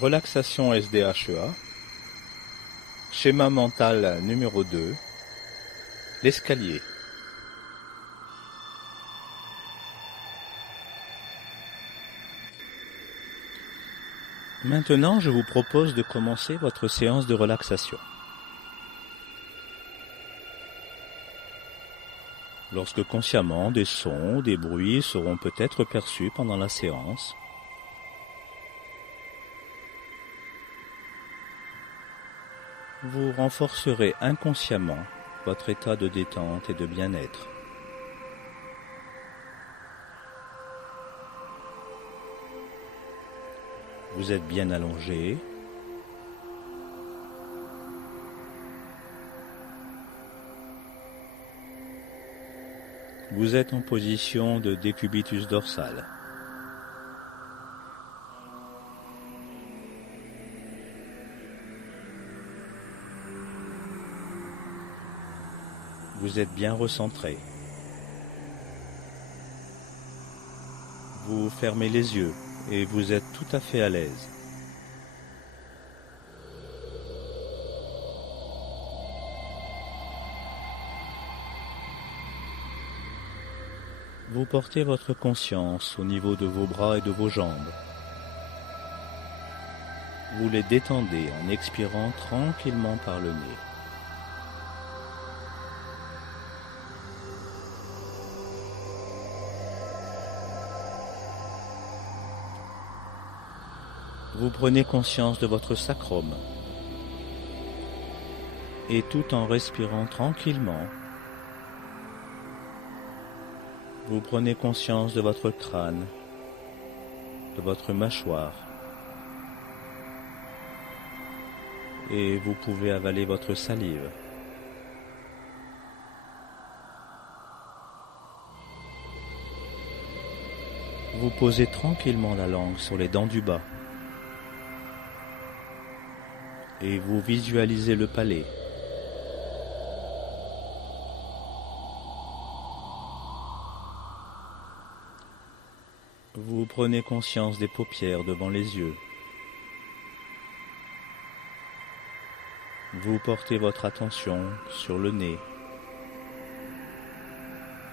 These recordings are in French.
Relaxation SDHEA, schéma mental numéro 2, l'escalier. Maintenant, je vous propose de commencer votre séance de relaxation. Lorsque consciemment des sons, des bruits seront peut-être perçus pendant la séance, vous renforcerez inconsciemment votre état de détente et de bien-être. Vous êtes bien allongé. Vous êtes en position de décubitus dorsal. Vous êtes bien recentré. Vous fermez les yeux et vous êtes tout à fait à l'aise. Vous portez votre conscience au niveau de vos bras et de vos jambes. Vous les détendez en expirant tranquillement par le nez. Vous prenez conscience de votre sacrum et tout en respirant tranquillement, vous prenez conscience de votre crâne, de votre mâchoire et vous pouvez avaler votre salive. Vous posez tranquillement la langue sur les dents du bas et vous visualisez le palais. Vous prenez conscience des paupières devant les yeux. Vous portez votre attention sur le nez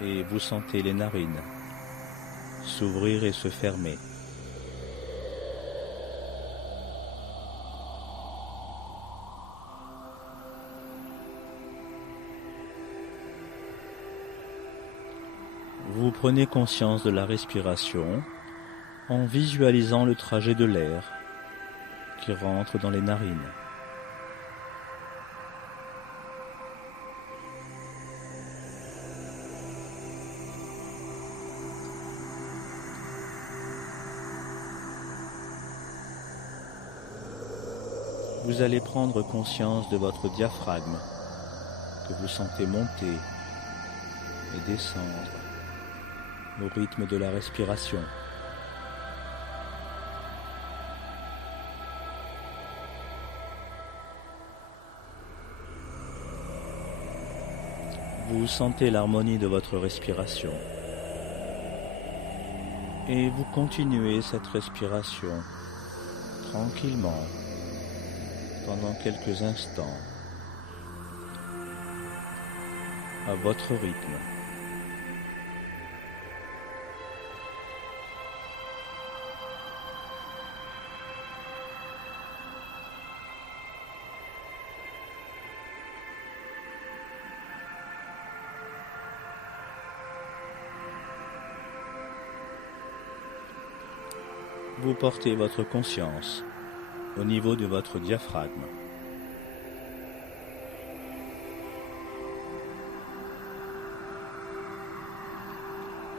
et vous sentez les narines s'ouvrir et se fermer. Vous prenez conscience de la respiration en visualisant le trajet de l'air qui rentre dans les narines. Vous allez prendre conscience de votre diaphragme que vous sentez monter et descendre au rythme de la respiration. Vous sentez l'harmonie de votre respiration et vous continuez cette respiration tranquillement pendant quelques instants à votre rythme. Vous portez votre conscience au niveau de votre diaphragme.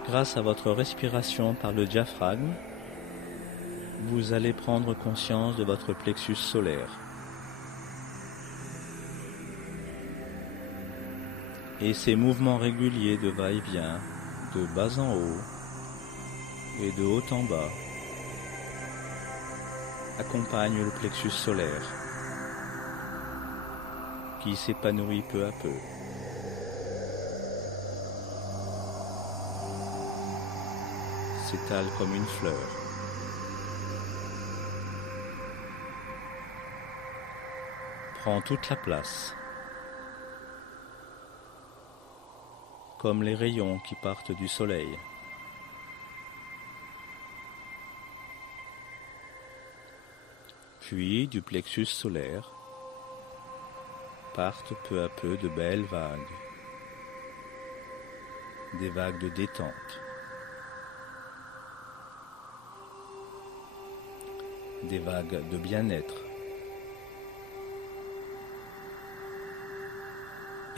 Grâce à votre respiration par le diaphragme, vous allez prendre conscience de votre plexus solaire. Et ces mouvements réguliers de va-et-vient, de bas en haut et de haut en bas, accompagne le plexus solaire qui s'épanouit peu à peu. S'étale comme une fleur. prend toute la place, comme les rayons qui partent du soleil. Puis, du plexus solaire, partent peu à peu de belles vagues, des vagues de détente, des vagues de bien-être.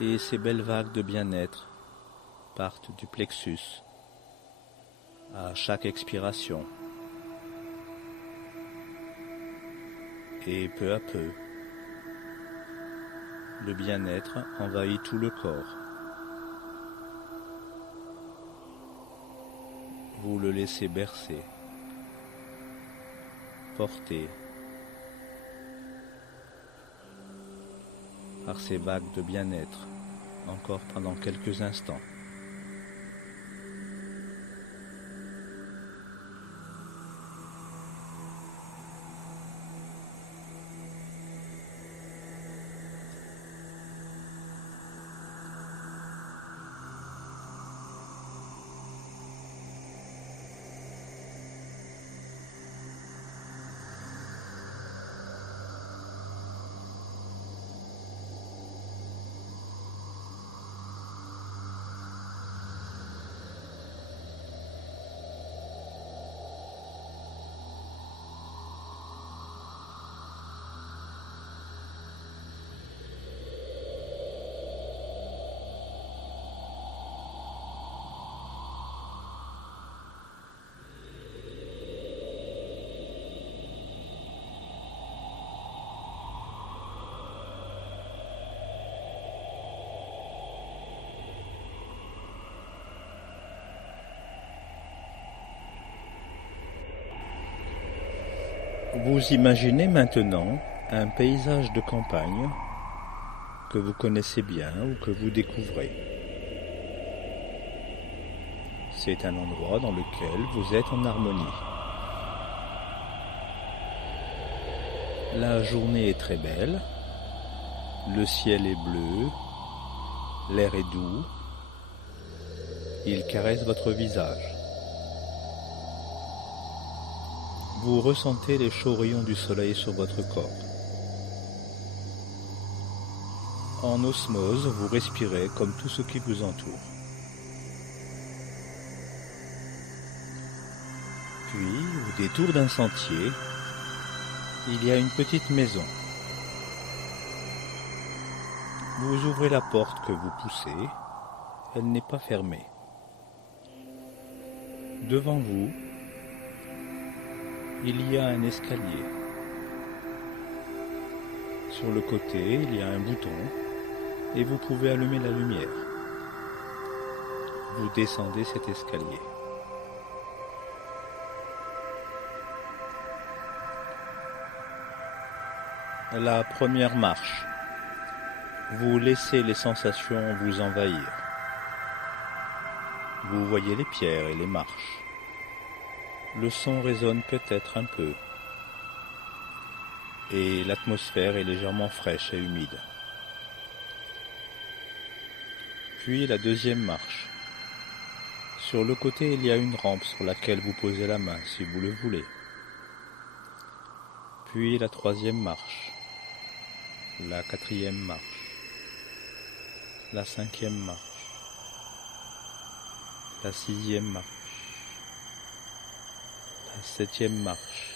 Et ces belles vagues de bien-être partent du plexus à chaque expiration. Et peu à peu, le bien-être envahit tout le corps. Vous le laissez bercer, porter par ces vagues de bien-être encore pendant quelques instants. Vous imaginez maintenant un paysage de campagne que vous connaissez bien ou que vous découvrez. C'est un endroit dans lequel vous êtes en harmonie. La journée est très belle, le ciel est bleu, l'air est doux, il caresse votre visage. Vous ressentez les chauds rayons du soleil sur votre corps. En osmose, vous respirez comme tout ce qui vous entoure. Puis, au détour d'un sentier, il y a une petite maison. Vous ouvrez la porte que vous poussez, elle n'est pas fermée. Devant vous, il y a un escalier. Sur le côté, il y a un bouton et vous pouvez allumer la lumière. Vous descendez cet escalier. La première marche. Vous laissez les sensations vous envahir. Vous voyez les pierres et les marches. Le son résonne peut-être un peu. Et l'atmosphère est légèrement fraîche et humide. Puis la deuxième marche. Sur le côté, il y a une rampe sur laquelle vous posez la main si vous le voulez. Puis la troisième marche. La quatrième marche. La cinquième marche. La sixième marche. La septième marche.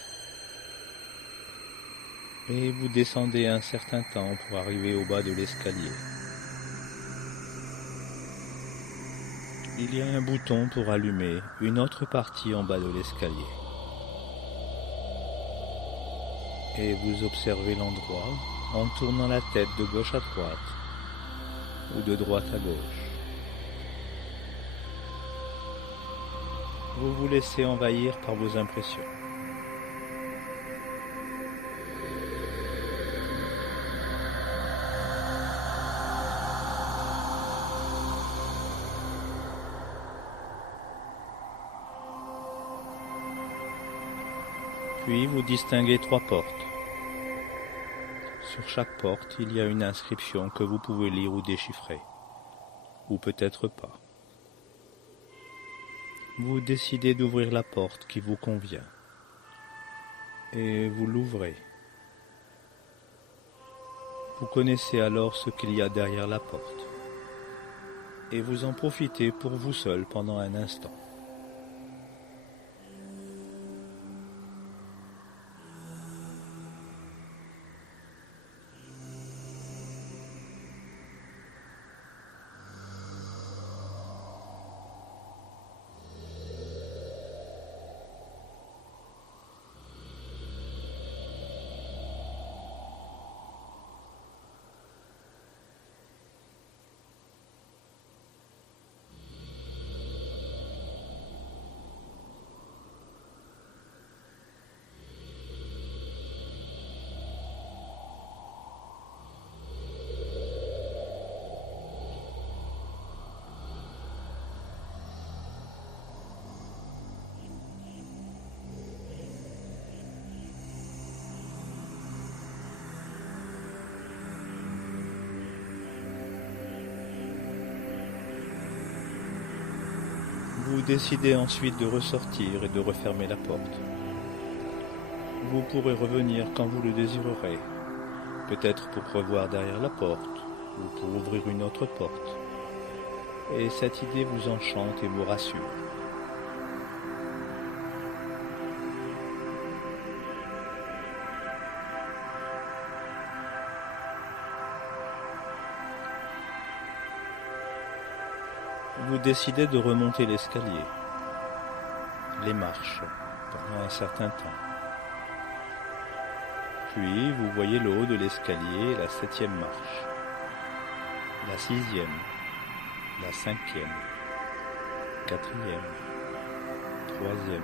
Et vous descendez un certain temps pour arriver au bas de l'escalier. Il y a un bouton pour allumer une autre partie en bas de l'escalier. Et vous observez l'endroit en tournant la tête de gauche à droite ou de droite à gauche. Vous vous laissez envahir par vos impressions. Puis vous distinguez trois portes. sur chaque porte, il y a une inscription que vous pouvez lire ou déchiffrer, ou peut-être pas. Vous décidez d'ouvrir la porte qui vous convient, et vous l'ouvrez. Vous connaissez alors ce qu'il y a derrière la porte, et vous en profitez pour vous seul pendant un instant. Vous décidez ensuite de ressortir et de refermer la porte. Vous pourrez revenir quand vous le désirerez, peut-être pour revoir derrière la porte ou pour ouvrir une autre porte. Et cette idée vous enchante et vous rassure. Vous décidez de remonter l'escalier, les marches, pendant un certain temps. Puis vous voyez le haut de l'escalier, la 7e marche, la 6e, la 5e, 4e, 3e,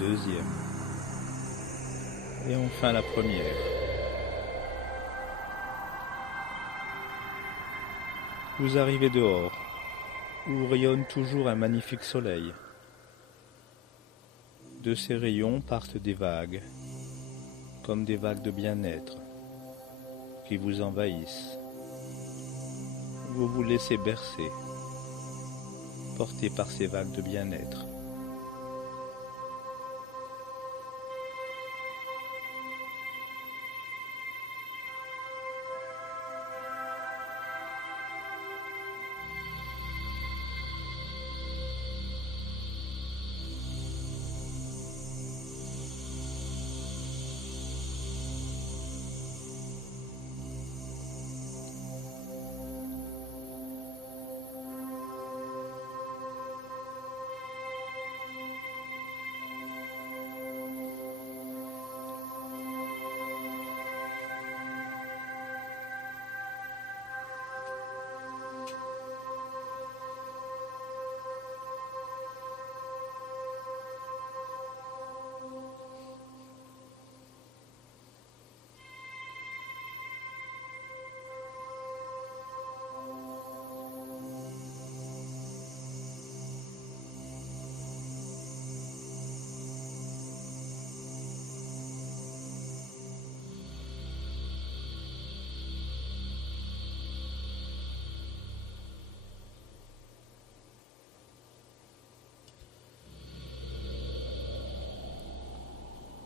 2e, et enfin la 1re. Vous arrivez dehors, où rayonne toujours un magnifique soleil. De ces rayons partent des vagues, comme des vagues de bien-être, qui vous envahissent. Vous vous laissez bercer, porté par ces vagues de bien-être.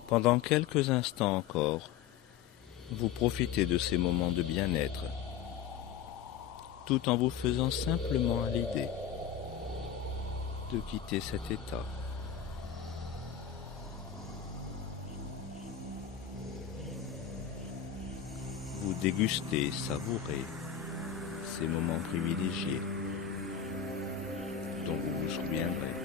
Pendant quelques instants encore, vous profitez de ces moments de bien-être, tout en vous faisant simplement à l'idée de quitter cet état. Vous dégustez, savourez ces moments privilégiés dont vous vous souviendrez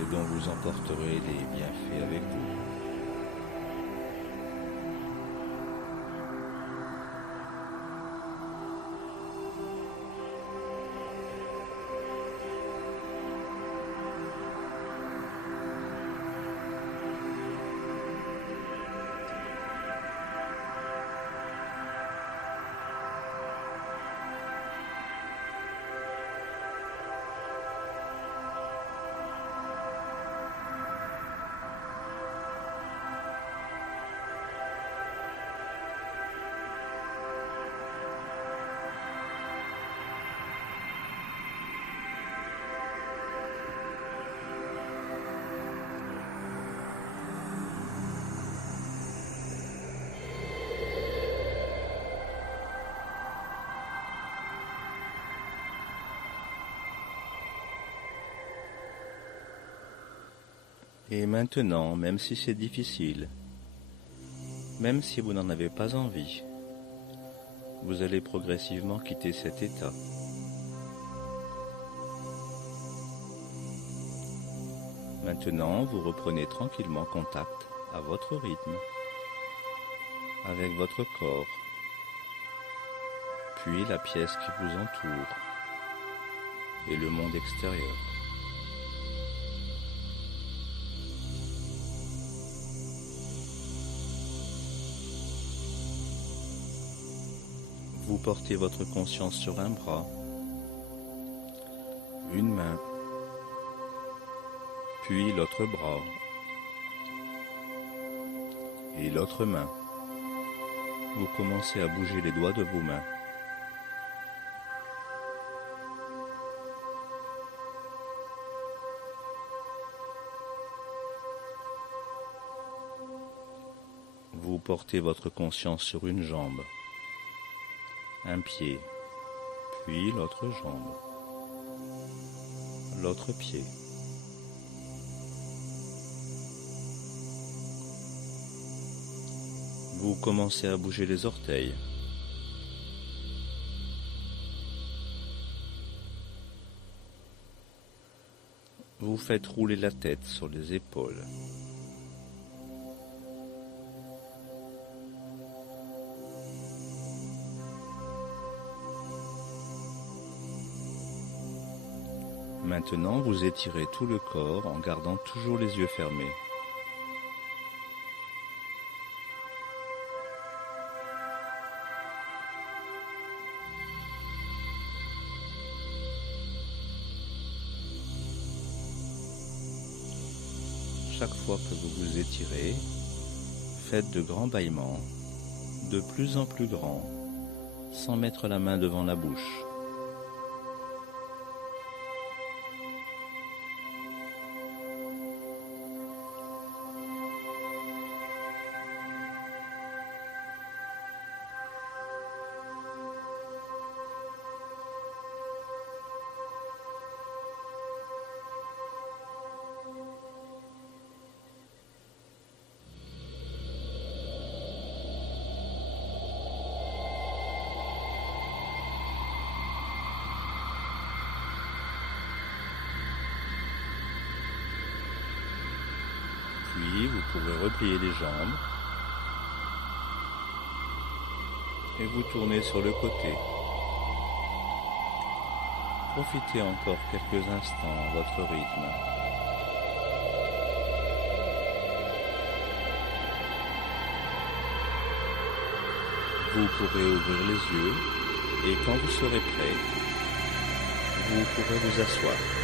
et dont vous emporterez les bienfaits avec vous. Et maintenant, même si c'est difficile, même si vous n'en avez pas envie, vous allez progressivement quitter cet état. Maintenant, vous reprenez tranquillement contact à votre rythme, avec votre corps, puis la pièce qui vous entoure et le monde extérieur. Vous portez votre conscience sur un bras, une main, puis l'autre bras et l'autre main. Vous commencez à bouger les doigts de vos mains. Vous portez votre conscience sur une jambe, un pied, puis l'autre jambe, l'autre pied. Vous commencez à bouger les orteils. Vous faites rouler la tête sur les épaules. Maintenant, vous étirez tout le corps en gardant toujours les yeux fermés. Chaque fois que vous vous étirez, faites de grands bâillements, de plus en plus grands, sans mettre la main devant la bouche. Puis vous pouvez replier les jambes et vous tourner sur le côté. Profitez encore quelques instants à votre rythme. Vous pourrez ouvrir les yeux et quand vous serez prêt, vous pourrez vous asseoir.